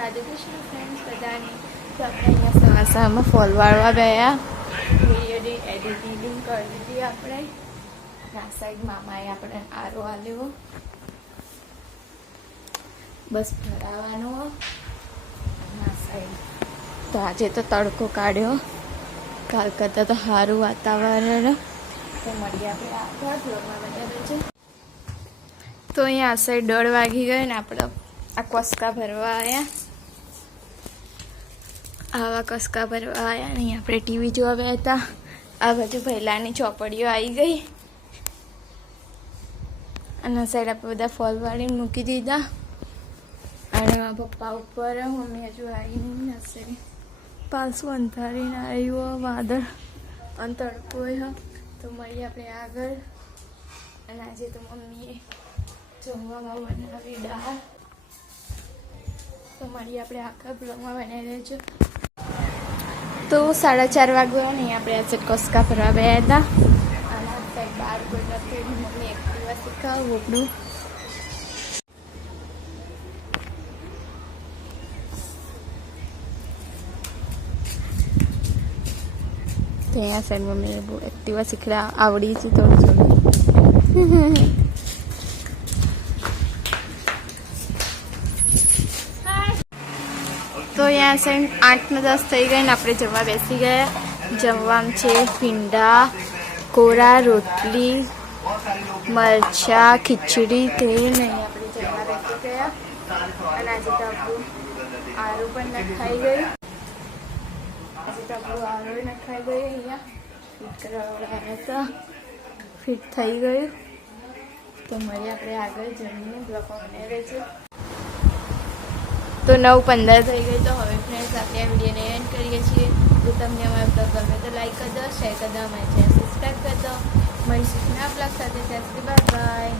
Radhe Krishna friends બધાને. તો આપણે અહીંયા સમાસામાં ફોલ વાળવા ગયા, વિડીયો એડિટિંગ કરી દીધી આપણે. આ સાઈડ મામાએ આપણે આરો આલ્યો, બસ ભરાવાનો. આ સાઈડ તો આજે તો તડકો કાઢ્યો, કાલ કરતાં તો સારું વાતાવરણ. તો મળીએ આપણે આગળ બ્લોગમાં બતાવે છે. તો અહીંયા આ સાઈડ 1:30 વાગી ગયો ને આપણે આ કસકા ભરવા આવ્યા. આવા કસકા ભરવા આવ્યા ને આપણે ટીવી જોવા ગયા હતા. આ બાજુ પહેલાંની ચોપડીઓ આવી ગઈ અને આ સાઈડ આપણે બધા ફોલ વાળીને મૂકી દીધા. અને મારા પપ્પા ઉપર, મમ્મી હજુ આવી નહીં. આ સાઈડ પાછું અંધારીને આવ્યું વાદળ અને તડકો. તો મળીએ આપણે આગળ. અને આજે તો મમ્મીએ જમવામાં બનાવી દાળ. તો મળીએ આપણે આખા બ્લોગમાં બનાવી રહેજો. તો 4:30 વાગ્યા ને આપણે આ સાઈડ કસકા ભરવા ગયા હતા. અને આ સાઈડ બહાર કોઈ નથી, મમ્મી એક્ટિવા શીખાવું આપણું. તો અહીંયા સાઈડ મમ્મીએ બહુ એક્ટિવા શીખડા આવડી છે થોડું થોડું. તો અહીંયા સાઈડ 8 ને 10 થઈ ગઈ ને આપણે જમવા બેસી ગયા. જમવામાં છે ભીંડા, કોરા, રોટલી, મરચા, ખીચડી તે નહીં. આપણે જમવા બેસી ગયા. અને આજે તો આપણું આરું પણ નખાઈ ગયું. આજે તો આપણું આરું નખાઈ ગયું. અહીંયા ફિટ કરવાવાળા હતા, ફિટ થઈ ગયું. તો મળીએ આપણે આગળ જમીને બ્લોગમાં બનાવી રહેજો. તો 9:15 થઈ ગઈ. તો હવે ફ્રેન્ડ્સ આપણે આ વિડીયોને એન્ડ કરીએ છીએ. જો તમને અમારો બ્લોગ ગમે તો લાઈક કરી દો, શેર કરી દો, અમારી ચેનલ સબસ્ક્રાઈબ કરી દો. મળીશું નવા બ્લોગ સાથે. ત્યાં સુધી બાય બાય.